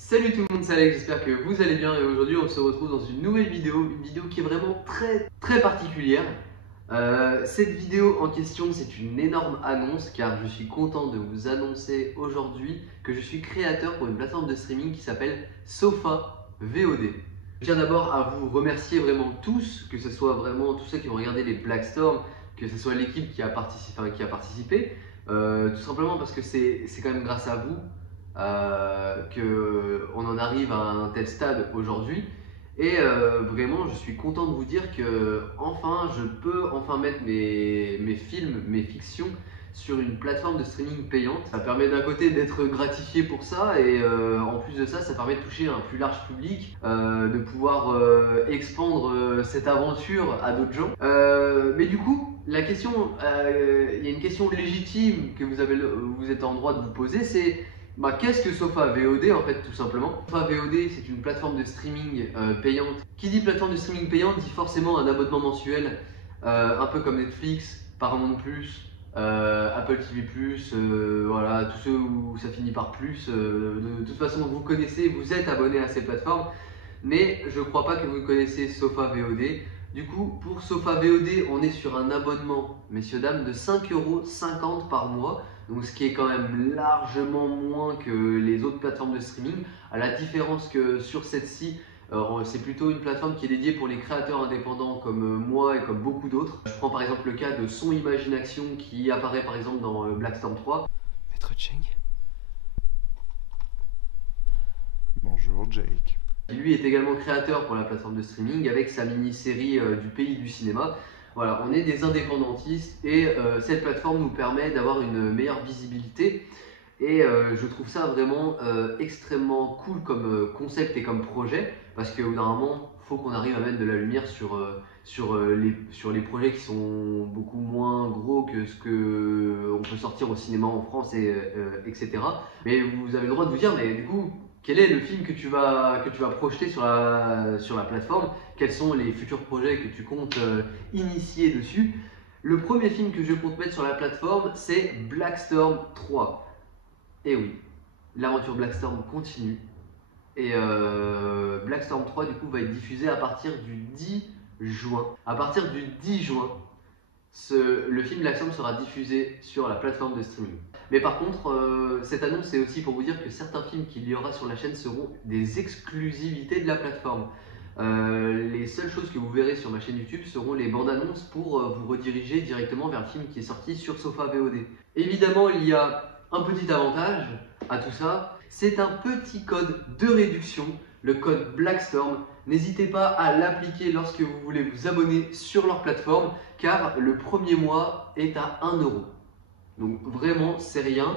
Salut tout le monde, c'est Alex, j'espère que vous allez bien et aujourd'hui on se retrouve dans une nouvelle vidéo, qui est vraiment très particulière. Cette vidéo en question, c'est une énorme annonce car je suis content de vous annoncer aujourd'hui que je suis créateur pour une plateforme de streaming qui s'appelle Sofa VOD. Je tiens d'abord à vous remercier vraiment tous, que ce soit vraiment tous ceux qui ont regardé les Black Storm, que ce soit l'équipe qui a participé, tout simplement parce que c'est quand même grâce à vous qu'on en arrive à un tel stade aujourd'hui. Et vraiment, je suis content de vous dire que enfin, je peux enfin mettre mes films, mes fictions sur une plateforme de streaming payante. Ça permet d'un côté d'être gratifié pour ça et en plus de ça, ça permet de toucher un plus large public, de pouvoir expandre cette aventure à d'autres gens. Mais du coup, la question, il y a une question légitime que vous êtes en droit de vous poser, c'est qu'est-ce que Sofa VOD en fait tout simplement? Sofa VOD c'est une plateforme de streaming payante. Qui dit plateforme de streaming payante dit forcément un abonnement mensuel, un peu comme Netflix, Paramount+, Apple TV+, voilà, tous ceux où ça finit par plus. De toute façon vous connaissez, vous êtes abonné à ces plateformes, mais je crois pas que vous connaissez Sofa VOD. Du coup, pour Sofa VOD, on est sur un abonnement, messieurs dames, de 5,50 € par mois. Donc ce qui est quand même largement moins que les autres plateformes de streaming, à la différence que sur celle-ci, c'est plutôt une plateforme qui est dédiée pour les créateurs indépendants comme moi et comme beaucoup d'autres. Je prends par exemple le cas de Son Imagination qui apparaît par exemple dans Black Storm 3. Maître Cheng. Bonjour Jake. Lui est également créateur pour la plateforme de streaming avec sa mini-série du pays du cinéma. Voilà, on est des indépendantistes et cette plateforme nous permet d'avoir une meilleure visibilité et je trouve ça vraiment extrêmement cool comme concept et comme projet parce que normalement il faut qu'on arrive à mettre de la lumière sur les projets qui sont beaucoup moins gros que ce qu'on peut sortir au cinéma en France etc. Mais vous avez le droit de vous dire, mais du coup, quel est le film que tu vas projeter sur la plateforme? Quels sont les futurs projets que tu comptes initier dessus? Le premier film que je compte mettre sur la plateforme, c'est Black Storm 3. Et oui, l'aventure Black Storm continue. Et Black Storm 3 du coup va être diffusé à partir du 10 juin. À partir du 10 juin, le film Black Storm sera diffusé sur la plateforme de streaming. Mais par contre, cette annonce c'est aussi pour vous dire que certains films qu'il y aura sur la chaîne seront des exclusivités de la plateforme. Les seules choses que vous verrez sur ma chaîne YouTube seront les bandes annonces pour vous rediriger directement vers le film qui est sorti sur Sofa VOD. Évidemment, il y a un petit avantage à tout ça, c'est un petit code de réduction, le code Black Storm. N'hésitez pas à l'appliquer lorsque vous voulez vous abonner sur leur plateforme car le premier mois est à 1 €. Donc vraiment, c'est rien.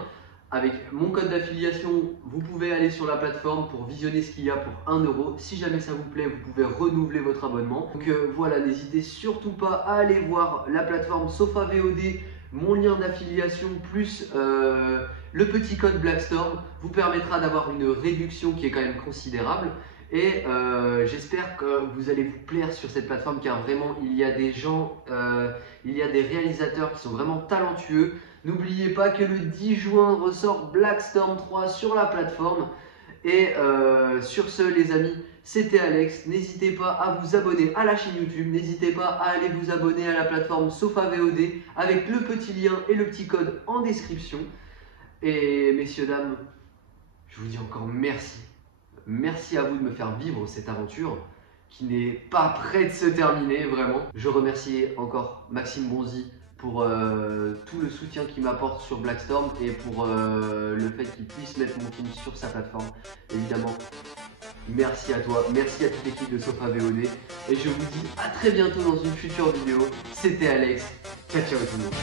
Avec mon code d'affiliation, vous pouvez aller sur la plateforme pour visionner ce qu'il y a pour 1 €. Si jamais ça vous plaît, vous pouvez renouveler votre abonnement. Donc voilà, n'hésitez surtout pas à aller voir la plateforme Sofa VOD. Mon lien d'affiliation plus le petit code Black Storm vous permettra d'avoir une réduction qui est quand même considérable. Et j'espère que vous allez vous plaire sur cette plateforme car vraiment il y a des gens, il y a des réalisateurs qui sont vraiment talentueux. N'oubliez pas que le 10 juin ressort Black Storm 3 sur la plateforme. Et sur ce les amis, c'était Alex. N'hésitez pas à vous abonner à la chaîne YouTube. N'hésitez pas à aller vous abonner à la plateforme Sofa VOD avec le petit lien et le petit code en description. Et messieurs, dames, je vous dis encore merci. Merci à vous de me faire vivre cette aventure qui n'est pas près de se terminer, vraiment. Je remercie encore Maxime Bonzi pour tout le soutien qu'il m'apporte sur Black Storm et pour le fait qu'il puisse mettre mon film sur sa plateforme. Évidemment, merci à toi, merci à toute l'équipe de Sofa VOD et je vous dis à très bientôt dans une future vidéo. C'était Alex, ciao ciao tout le monde.